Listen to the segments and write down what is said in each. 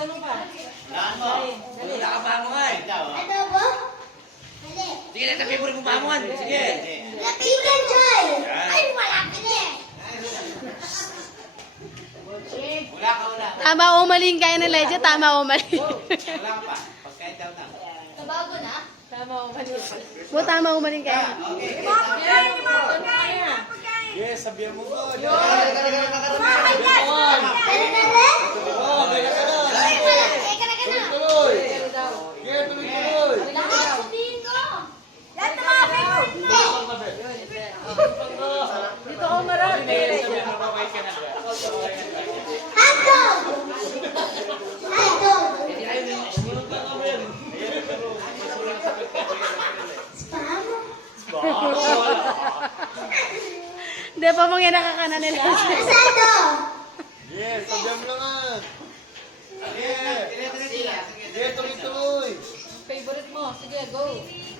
tanong pa. Wala ka pamungan. Adobo? Mali. Sige, ito favorite mo pamungan. Sige. Chicken Joy! Ay, wala ka na eh. Wala ka, wala. Tama o mali yung kaya ng Leja, tama o mali. Wala ka pa. Pagkain daw na. Kabago na? Tama o mali. Mo tama o mali yung kaya. Okay. Yes, sabihan mo ko. Oh my God! Talaga rin? Teka na. Tuloy. Yeah, tuloy. Lahat sabihin ko. Lahat ng mga favorite mo. Dito ko marami. Hotdog! Hotdog! Spam? Hindi pa mga nakakana nila. Asado! Yes, sabihan mo lang. Yeah. Yeah, tuloy. Favorite mo, sige, go.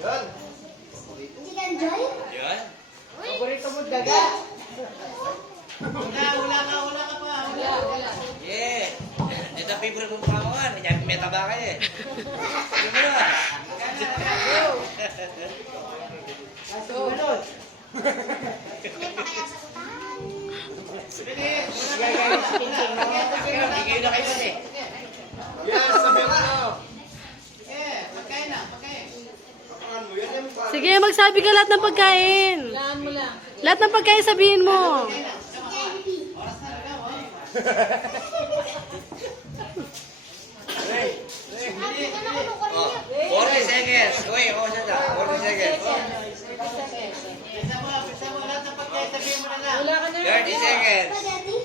Yan. Chicken Joy? Yun. Paborito mo daga. Wala ka pa. Wala. Yeah. Ito favorite mo pamungan. Yan, may taba ka eh. Sige mo na. Go. Hindi pa kaya sagutan. Bigay na kayo eh. Yes, sabihan mo. Pagkain na, pagkain. Sige, magsabi ka lahat ng pagkain. Laan mo lang. Lahat ng pagkain sabihin mo. Candy. Oh, 40 seconds. Uy, ako siya na. 40 seconds. Pisa mo, lahat ng pagkain, sabihin mo na lang. Wala ka na. 30 seconds. Spaghetti?